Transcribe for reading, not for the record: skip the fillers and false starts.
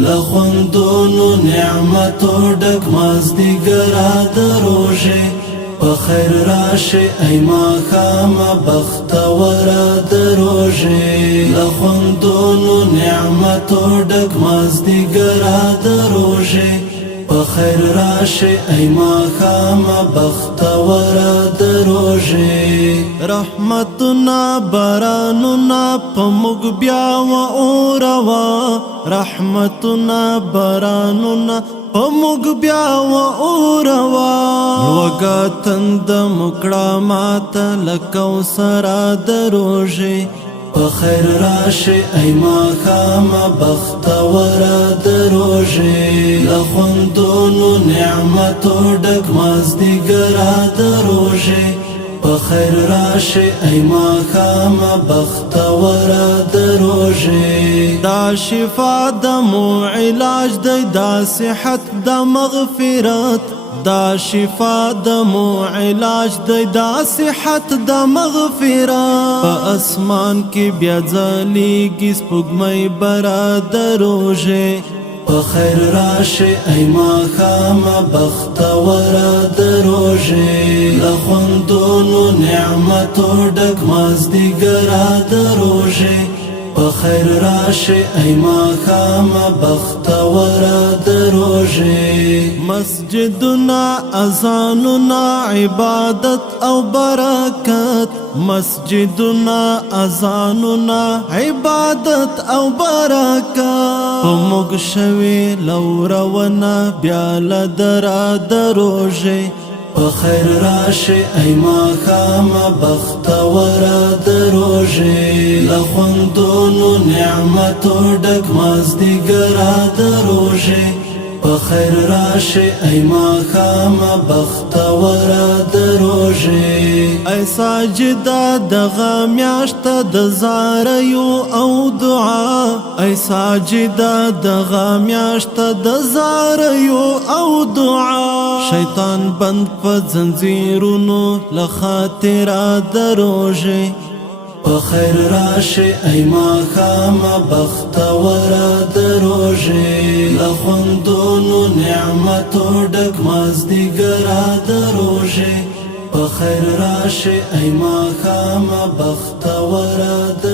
لخوندونو نعمتو ډک مازدیګرا د روژې په خیر راشي ای ماښام بختوره د روژې لخوندونو نعمتو ډک مازدیګرا د روژې په خیر راشي ای ماښام بختوره د روژې رحمتنا باراننا په موږ بیا و اوروا رحمتنا باراننا په موږ بیا و اوروا لوګا تند مکړه ماته لکوثر د روژې په خیر راشي ای ماښام بختوره د روژې لخوندونو نعمتو ډک مازدیګرا د روژې په خیر راشي ای ماښام بختوره د روژې دا شفا د مو علاج دی دا صحت د مغفرت دا شفا د مو علاج دی دا صحت د مغفرت په اسمان کې بیا ځلیږي سپوږمۍ برا د روژې په خیر راشي ای ماښام بختوره د روژې لخوندونو نعمتو ډک مازدیګرا د روژې په خیر راشي ای ماښام بختوره د روژې مسجدنا اذاننا عبادت او برکت مسجدنا اذاننا عبادت او برکت په موږ شوي لورونه بیا لدرا د روژې په خیر راشي ای ماښام بختوره د روژې لخوندونو نعمتو ډک مازدیګرا د روژې په خیر راشي ای ماښام بختوره د روژې ای ساجده دغه میاشته د زاریو او دعا ای ساجده دغه میاشته د زاریو او دعا شیطان بند په زنځیرونو له خاطره د روژې په خیر راشي ای ماښام بختوره د روژې لخوندونو نعمتو ډک مازدیګرا د روژې په خیر راشي ای ماښام بختوره د